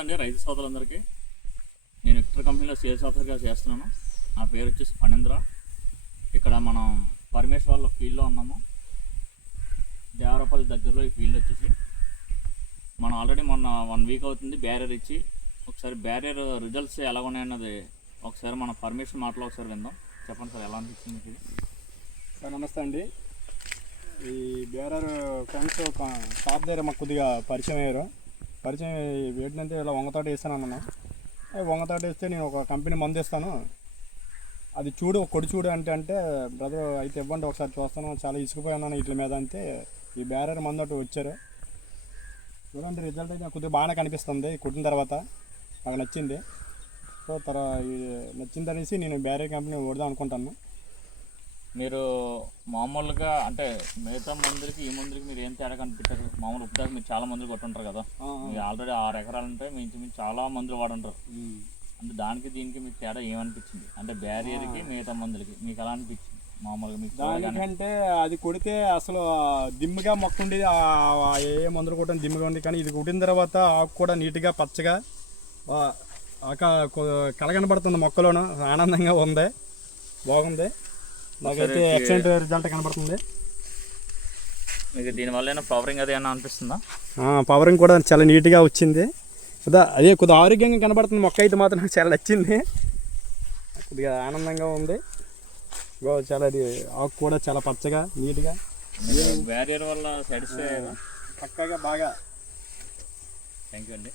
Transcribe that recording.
అండి రైతు సోదరులందరికీ నేను విక్టర్ కంపెనీలో సేల్స్ ఆఫీసర్గా చేస్తున్నాను. నా పేరు వచ్చేసి ఫణేంద్ర. ఇక్కడ మనం పరమేశ్వర్ వాళ్ళ ఫీల్డ్లో ఉన్నాము. దేవరపల్లి దగ్గరలో ఈ ఫీల్డ్ వచ్చేసి మనం ఆల్రెడీ మొన్న 1 వీక్ అవుతుంది బ్యారియర్ ఇచ్చి. ఒకసారి బ్యారియర్ రిజల్ట్స్ ఎలా ఉన్నాయన్నది ఒకసారి మన పర్మిషన్ మాటలో ఒకసారి విందాం. చెప్పండి సార్, ఎలా అనిపించింది మీకు? సార్ నమస్తే అండి. ఈ బ్యారియర్ ఫ్రెండ్స్ ఒక షాప్ దగ్గర మాకు కొద్దిగా పరిచయం అయ్యారు. పరిచయం ఏంటంటే ఇలా వంగతోట వేస్తాను అన్నాను. వంగతోట వేస్తే నేను ఒక కంపెనీ మందు ఇస్తాను, అది చూడు కొడి చూడు అంటే బ్రదర్ అయితే ఇవ్వండి ఒకసారి చూస్తాను, చాలా ఇసుకుపోయి ఉన్నాను వీటి మీద అంటే ఈ బ్యారియర్ మందు అటు వచ్చారు. చూడండి రిజల్ట్ అయితే కొద్దిగా బాగానే కనిపిస్తుంది. కుట్టిన తర్వాత నాకు నచ్చింది. సో నచ్చిందనేసి నేను బ్యారియర్ కంపెనీ కొడదాం అనుకుంటాను. మీరు మామూలుగా అంటే మిగతా మందులకి ఈ మందులకి మీరు ఏం తేడా కనిపించారు? మామూలు ఉప్పుదాకా మీరు చాలా మందులు కొట్టుంటారు కదా, మీరు ఆల్రెడీ 6 ఎకరాలు ఉంటాయి, మీరు చాలా మందులు వాడుంటారు. అంటే దానికి దీనికి మీకు తేడా ఏమనిపించింది? అంటే బ్యారియర్కి మిగతా మందులకి మీకు ఎలా అనిపించింది? మామూలుగా మీకు దానికంటే అది కొడితే అసలు దిమ్ముగా మొక్క ఉండేది, ఏ మందులు కొట్టని దిమ్ముగా ఉంది. కానీ ఇది కొట్టిన తర్వాత ఆకు కూడా నీట్గా పచ్చగా కలగనబడుతుంది, మొక్కలోను ఆనందంగా ఉంది, బాగుంది. నాకైతే ఎక్సలెంట్ రిజల్ట్ కనబడుతుంది. మీకు దీనివల్ల ఫ్లవరింగ్ అది ఏమన్నా అనిపిస్తుందా? పవరింగ్ కూడా చాలా నీట్గా వచ్చింది. అదే కొద్దిగా ఆరోగ్యంగా కనబడుతుంది మొక్క అయితే మాత్రం నాకు చాలా నచ్చింది, కొద్దిగా ఆనందంగా ఉంది. చాలా ఆకు కూడా చాలా పచ్చగా నీట్గా. బ్యారియర్ వల్ల సాటిస్ఫై పక్కగా బాగా. థ్యాంక్ యూ అండి.